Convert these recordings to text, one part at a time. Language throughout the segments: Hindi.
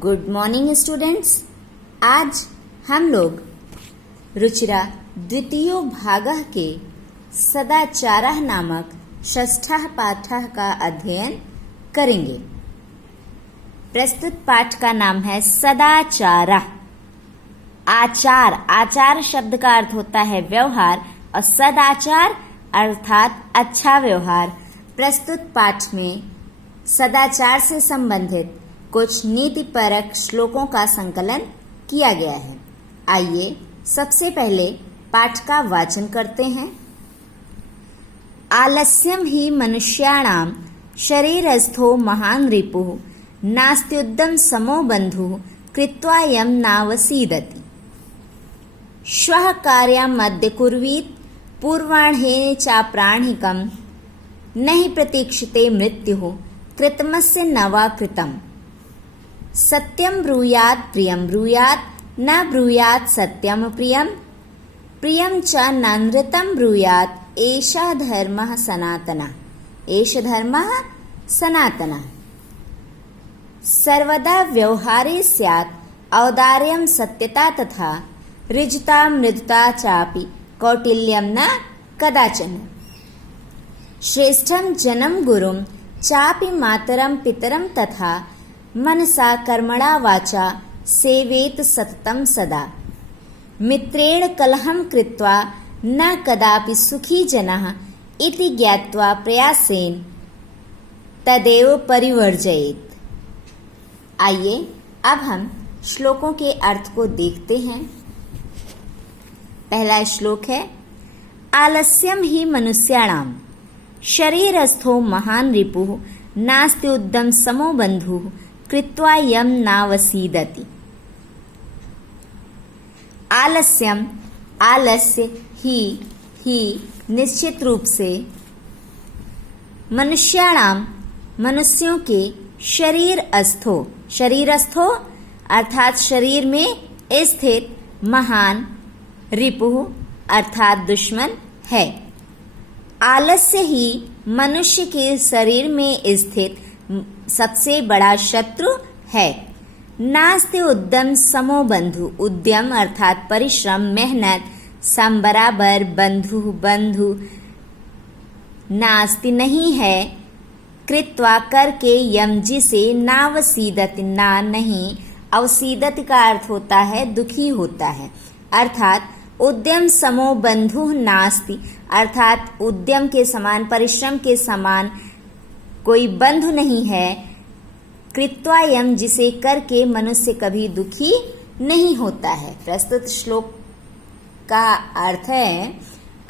Good morning students. आज हम लोग रुचिरा द्वितीयो भागः के सदाचारः नामक षष्ठः पाठः का अध्ययन करेंगे। प्रस्तुत पाठ का नाम है सदाचारः। आचार, आचार शब्द का अर्थ होता है व्यवहार और सदाचार अर्थात अच्छा व्यवहार। प्रस्तुत पाठ में सदाचार से संबंधित कुछ नीतिपरक श्लोकों का संकलन किया गया है। आइए सबसे पहले पाठ का वाचन करते हैं। आलस्यम ही मनुष्याणां शरीरस्थो महान् रिपुः नास्त्युद्यम समो बन्धुः कृत्वा यं नावसीदति। श्वः कार्यमद्य कुर्वीत पूर्वाह्णे चाप्राह्णिकं न हि प्रतीक्षते मृत्युः कृतमस्य न वा कृतम्। सत्यं ब्रूयात् प्रियं ब्रूयात् न ब्रूयात् सत्यं प्रियं प्रियं च नानृतं ब्रूयात् एषः धर्मः सनातनः। एष धर्मः सनातनः। सर्वदा व्यवहारे स्यात् औदार्यं सत्यता तथा ऋजुता मृदुता चापि कौटिल्यं न कदाचन। श्रेष्ठं जनं गुरुं चापि मातरं पितरं तथा मनसा कर्मणा वाचा सेवेत सततं सदा। मित्रेण कलहं कृत्वा न कदापि सुखी जनः इति ज्ञात्वा प्रयासेन तदेव परिवर्जयेत्। आइए अब हम श्लोकों के अर्थ को देखते हैं। पहला श्लोक है आलस्यम ही मनुष्याणां शरीरस्थो महान् रिपुः नास्त्युद्यम समो बन्धुः कृत्वा यं नावसीदति। आलस्यम, आलस्य ही निश्चित रूप से मनुष्याणाम मनुष्यों के शरीरस्थो अर्थात शरीर में स्थित महान रिपुः अर्थात दुश्मन है। आलस्य ही मनुष्य के शरीर में स्थित सबसे बड़ा शत्रु है। नास्ति उद्यम समो बंधु, उद्यम अर्थात परिश्रम मेहनत सम बराबर बंधु नास्ति नहीं है कृत्वा करके यम जिसे नावसीदत ना नहीं। अवसीदत का अर्थ होता है दुखी होता है। अर्थात उद्यम समो बंधु नास्ति अर्थात उद्यम के समान परिश्रम के समान कोई बंधु नहीं है। कृत्वा यम जिसे करके मनुष्य कभी दुखी नहीं होता है। प्रस्तुत श्लोक का अर्थ है,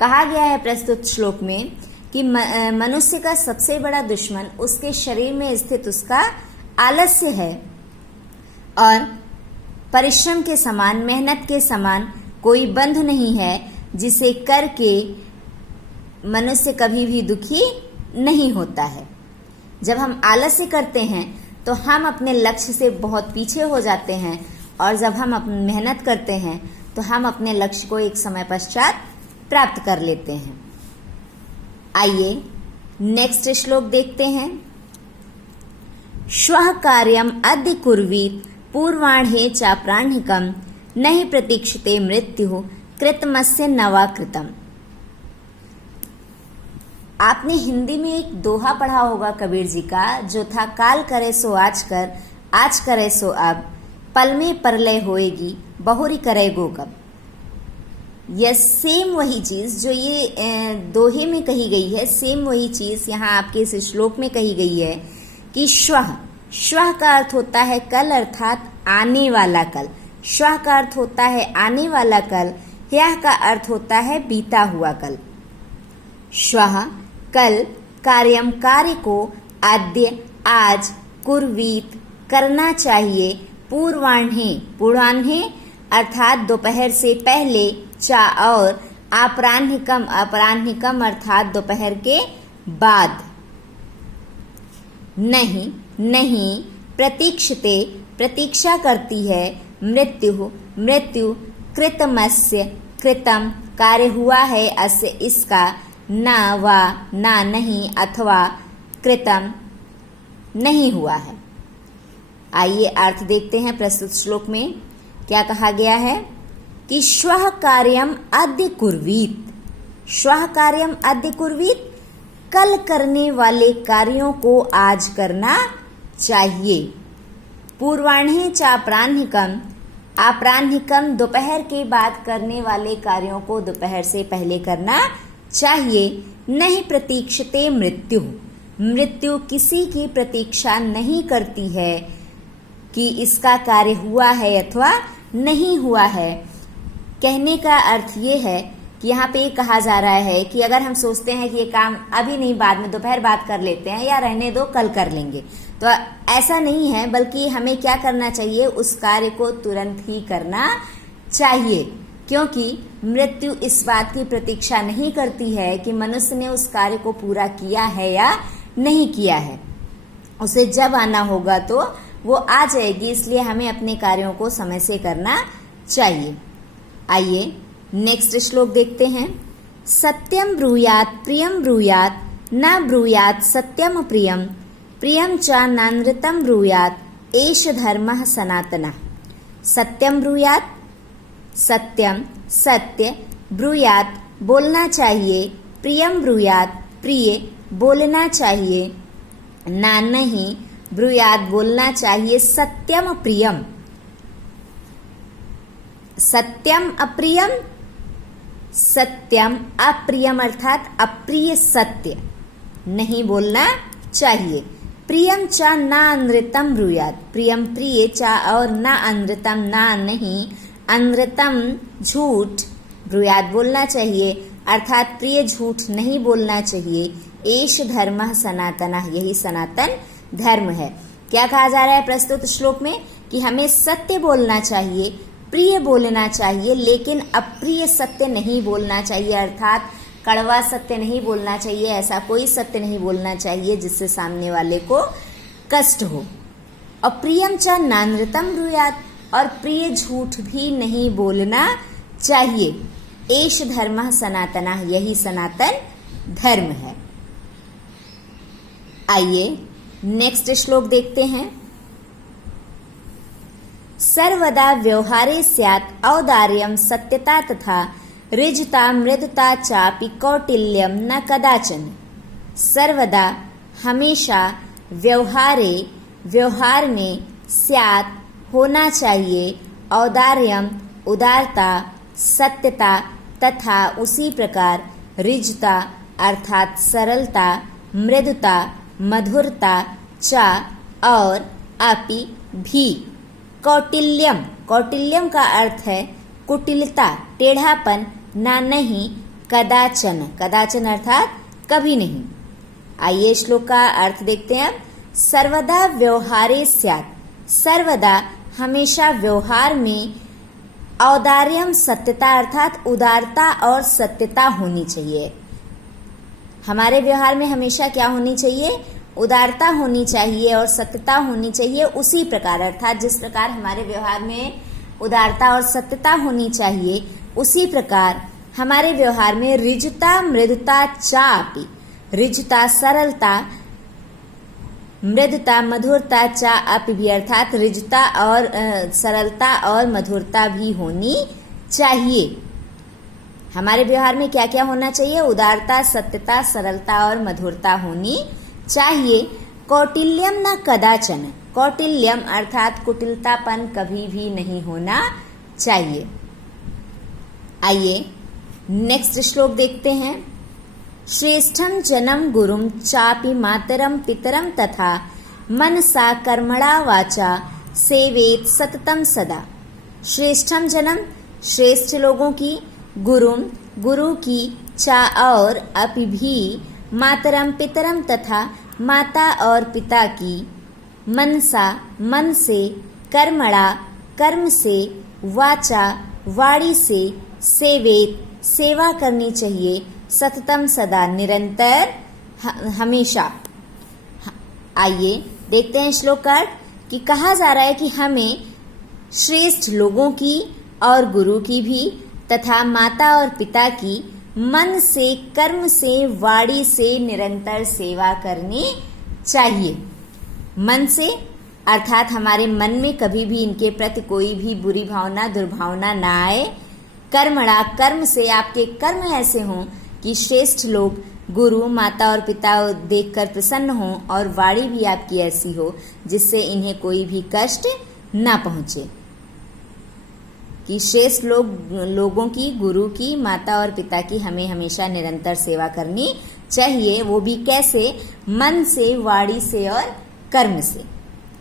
कहा गया है प्रस्तुत श्लोक में कि मनुष्य का सबसे बड़ा दुश्मन उसके शरीर में स्थित उसका आलस्य है और परिश्रम के समान मेहनत के समान कोई बंधु नहीं है जिसे करके मनुष्य कभी भी दुखी नहीं होता है। जब हम आलस्य करते हैं तो हम अपने लक्ष्य से बहुत पीछे हो जाते हैं और जब हम अपनी मेहनत करते हैं तो हम अपने लक्ष्य को एक समय पश्चात प्राप्त कर लेते हैं। आइए नेक्स्ट श्लोक देखते हैं। श्वः कार्यम अद्य कुर्वीत पूर्वाह्णे चाप्राह्णिकं न हि प्रतीक्षते मृत्युः कृतमस्य न वा कृतम्। आपने हिंदी में एक दोहा पढ़ा होगा कबीर जी का, जो था काल करे सो आज कर, आज करे सो अब, पल में परलय होएगी बहुरी करेगो कब। यह सेम वही चीज जो ये दोहे में कही गई है, सेम वही चीज यहाँ आपके इस श्लोक में कही गई है कि श्वः का अर्थ होता है कल अर्थात आने वाला कल। श्वः का अर्थ होता है आने वाला कल। ह्यः का अर्थ होता है बीता हुआ कल। श्वः कल, कार्यम कार्य को, अद्य आज, कुर्वीत करना चाहिए, पूर्वाह्णे अर्थात दोपहर से पहले, चा और अपराह्निकम अर्थात दोपहर के बाद। नहीं प्रतीक्षते प्रतीक्षा करती है, मृत्यु कृतमस्य कृतम कार्य हुआ है, अस्य इसका, न वा ना नहीं अथवा कृतम नहीं हुआ है। आइए अर्थ देखते हैं प्रस्तुत श्लोक में क्या कहा गया है कि श्वः कार्यम अद्य कुर्वीत। श्वः कार्यम अद्य कुर्वीत, कल करने वाले कार्यों को आज करना चाहिए। पूर्वाह्णे चापराह्निकम, अपराह्निकम दोपहर के बाद करने वाले कार्यों को दोपहर से पहले करना चाहिए। नहीं प्रतीक्षते मृत्यु, मृत्यु किसी की प्रतीक्षा नहीं करती है कि इसका कार्य हुआ है अथवा नहीं हुआ है। कहने का अर्थ ये है कि यहाँ पे कहा जा रहा है कि अगर हम सोचते हैं कि ये काम अभी नहीं, बाद में दोपहर बाद कर लेते हैं या रहने दो कल कर लेंगे, तो ऐसा नहीं है, बल्कि हमें क्या करना चाहिए, उस कार्य को तुरंत ही करना चाहिए। क्योंकि मृत्यु इस बात की प्रतीक्षा नहीं करती है कि मनुष्य ने उस कार्य को पूरा किया है या नहीं किया है। उसे जब आना होगा तो वो आ जाएगी, इसलिए हमें अपने कार्यों को समय से करना चाहिए। आइए नेक्स्ट श्लोक देखते हैं। सत्यम ब्रूयात प्रियम ब्रूयात न ब्रूयात सत्यम प्रियम, प्रियम च नानृतम ब्रूयात एष धर्मः सनातनः। सत्यम ब्रूयात, सत्यम सत्य, ब्रूयात बोलना चाहिए, प्रियम ब्रूयात प्रिय बोलना चाहिए, ना नहीं ब्रूयात बोलना चाहिए सत्यम प्रियम। सत्यम अप्रियम, सत्यम अप्रियम अर्थात अप्रिय सत्य नहीं बोलना चाहिए। प्रियम च ना अनृतम ब्रूयात, प्रियम प्रिय च और ना अनृतम ना नहीं, अनृतम झूठ ब्रूयात बोलना चाहिए, अर्थात प्रिय झूठ नहीं बोलना चाहिए। एष धर्मः सनातनः, यही सनातन धर्म है। क्या कहा जा रहा है प्रस्तुत श्लोक में कि हमें सत्य बोलना चाहिए, प्रिय बोलना चाहिए, लेकिन अप्रिय सत्य नहीं बोलना चाहिए, अर्थात कड़वा सत्य नहीं बोलना चाहिए। ऐसा कोई सत्य नहीं बोलना चाहिए जिससे सामने वाले को कष्ट हो। और प्रियम च नानृतम ब्रूयात, और प्रिय झूठ भी नहीं बोलना चाहिए। एष धर्मः सनातनः, यही सनातन धर्म है। आइए नेक्स्ट श्लोक देखते हैं। सर्वदा व्यवहारे स्यात् औदार्यम सत्यता तथा ऋजता मृदुता चापि कौटिल्यम न कदाचन। सर्वदा हमेशा व्यवहारे व्यवहार में स्यात् होना चाहिए, औदार्यम उदारता, सत्यता तथा उसी प्रकार ऋजता अर्थात सरलता, मृदुता मधुरता, चा और अपि भी, कौटिल्यम, कौटिल्यम का अर्थ है कुटिलता टेढ़ापन, ना नहीं, कदाचन, कदाचन अर्थात कभी नहीं। आइए श्लोक का अर्थ देखते हैं अब। सर्वदा व्यवहारे स्यात्, सर्वदा हमेशा व्यवहार में, औदार्यम सत्यता अर्थात उदारता और सत्यता होनी चाहिए। हमारे व्यवहार में हमेशा क्या होनी चाहिए, उदारता होनी चाहिए और सत्यता होनी चाहिए। उसी प्रकार अर्थात जिस प्रकार हमारे व्यवहार में उदारता और सत्यता होनी चाहिए, उसी प्रकार हमारे व्यवहार में ऋजुता मृदुता चापि, ऋजुता सरलता, मृदुता मधुरता, चा अपि भी अर्थात ऋजुता और सरलता और मधुरता भी होनी चाहिए। हमारे व्यवहार में क्या क्या होना चाहिए, उदारता, सत्यता, सरलता और मधुरता होनी चाहिए। कौटिल्यम न कदाचन, कौटिल्यम अर्थात कुटिलतापन कभी भी नहीं होना चाहिए। आइए नेक्स्ट श्लोक देखते हैं। श्रेष्ठम जनम गुरुम चापि मातरम पितरम तथा मनसा कर्मणा वाचा सेवेत सततम सदा। श्रेष्ठम जन्म, श्रेष्ठ लोगों की, गुरुम गुरु की, चा और अपि भी, मातरम पितरम तथा माता और पिता की, मनसा मन से, कर्मणा कर्म से, वाचा वाणी से, सेवेत सेवा करनी चाहिए, सततम सदा निरंतर हमेशा। आइए देखते हैं श्लोक का कि कहा जा रहा है कि हमें श्रेष्ठ लोगों की और गुरु की भी तथा माता और पिता की मन से, कर्म से, वाणी से निरंतर सेवा करनी चाहिए। मन से अर्थात हमारे मन में कभी भी इनके प्रति कोई भी बुरी भावना, दुर्भावना ना आए। कर्मणा, कर्म से आपके कर्म ऐसे हों कि श्रेष्ठ लोग गुरु, माता और पिता देखकर प्रसन्न हों, और वाणी भी आपकी ऐसी हो जिससे इन्हें कोई भी कष्ट ना पहुंचे। कि श्रेष्ठ लोगों की, गुरु की, माता और पिता की हमें हमेशा निरंतर सेवा करनी चाहिए। वो भी कैसे? मन से, वाणी से और कर्म से।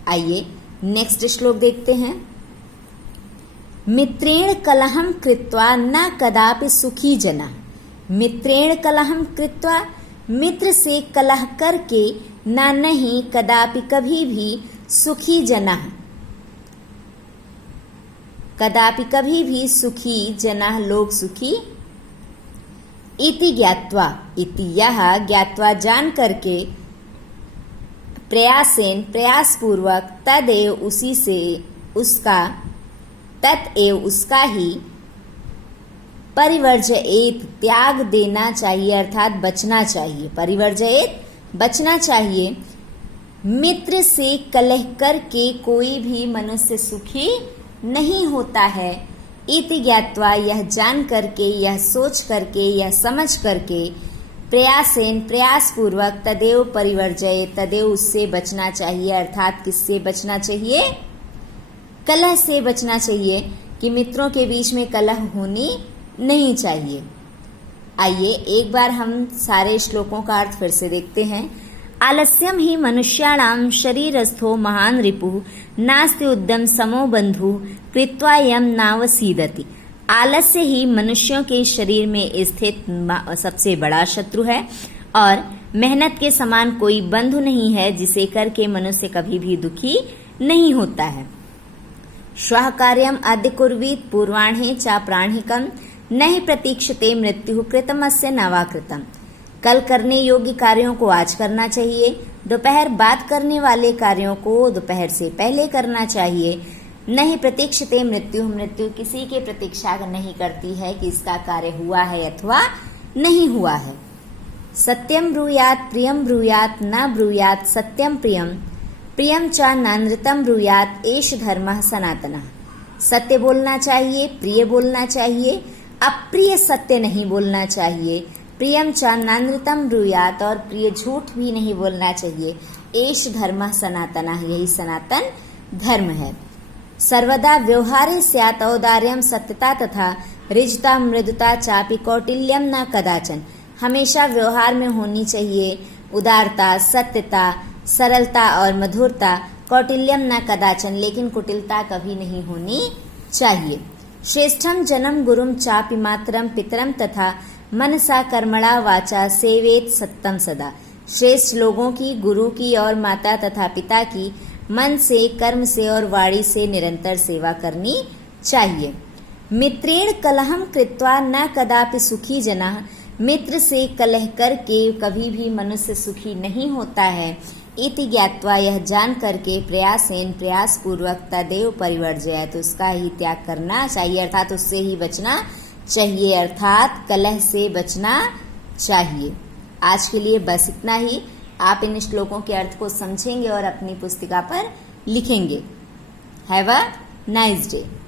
आइए नेक्स्ट श्लोक देखते हैं। मित्रेण कलहम कृत्वा न कदापि सुखी जना। मित्रेण कलहम कृत्वा, मित्र से कलह करके, ना नहीं कदापि कभी भी सुखी जना। कदापि कभी भी सुखी जना, लोग सुखी। इति ज्ञात्वा, इति यह ज्ञात्वा जान करके, प्रयासेन प्रयास पूर्वक, तदेव उसी से, उसका, तत्एव उसका ही, परिवर्जयेत त्याग देना चाहिए, अर्थात बचना चाहिए। परिवर्जयेत बचना चाहिए। मित्र से कलह करके कोई भी मनुष्य सुखी नहीं होता है। इति ज्ञात्वा, यह जान करके, यह सोच करके, यह समझ करके, प्रयासेन प्रयास पूर्वक, तदेव परिवर्जय, तदेव उससे बचना चाहिए। अर्थात किससे बचना चाहिए? कलह से बचना चाहिए, कि मित्रों के बीच में कलह होनी नहीं चाहिए। आइए एक बार हम सारे श्लोकों का अर्थ फिर से देखते हैं। आलस्यम ही मनुष्याणाम शरीरस्थो महान रिपुः नास्ति उद्यम समो बंधु कृत्वा यम नावसीदति। आलस्य ही मनुष्यों के शरीर में स्थित सबसे बड़ा शत्रु है, और मेहनत के समान कोई बंधु नहीं है जिसे करके मनुष्य कभी भी दुखी नहीं होता है। श्वः कार्यम अद्य कुर्वीत पूर्वाह्णे च प्राणिकम न ही प्रतीक्षते मृत्यु कृतमस्य नवाकृतम। कल करने योग्य कार्यों को आज करना चाहिए, दोपहर बाद करने वाले कार्यों को दोपहर से पहले करना चाहिए। नहीं प्रतीक्षते मृत्यु, मृत्यु किसी के प्रतीक्षा नहीं करती है कि इसका कार्य हुआ है अथवा नहीं हुआ है। सत्यम ब्रूयात प्रियम ब्रूयात न ब्रूयात सत्यम प्रियम, प्रियम च नानृतम ब्रूयात एष धर्मः सनातनः। सत्य बोलना चाहिए, प्रिय बोलना चाहिए, अप्रिय सत्य नहीं बोलना चाहिए। प्रियम च नानृतम ब्रूयात, और प्रिय झूठ भी नहीं बोलना चाहिए। एष धर्मः सनातनः, यही सनातन धर्म है। सर्वदा व्यवहारे स्यात् औदार्यम सत्यता तथा ऋजता मृदुता चापि कौटिल्यम न कदाचन। हमेशा व्यवहार में होनी चाहिए उदारता, सत्यता, सरलता और मधुरता। कौटिल्यम न कदाचन, लेकिन कुटिलता कभी नहीं होनी चाहिए। श्रेष्ठम जन्म गुरुम चापि मातरम पितरम तथा मनसा कर्मणा वाचा सेवेत सत्तम सदा। श्रेष्ठ लोगों की, गुरु की और माता तथा पिता की मन से, कर्म से और वाणी से निरंतर सेवा करनी चाहिए। मित्रेण कलहम कृत्वा न कदापि सुखी जनः। मित्र से कलह करके कभी भी मनुष्य सुखी नहीं होता है। इति ज्ञात्वा, यह जान करके, प्रयासेन प्रयास पूर्वक, तदेव परिवर्जय, तो उसका ही त्याग करना चाहिए, अर्थात उससे ही बचना चाहिए, अर्थात कलह से बचना चाहिए। आज के लिए बस इतना ही। आप इन श्लोकों के अर्थ को समझेंगे और अपनी पुस्तिका पर लिखेंगे। Have a nice day.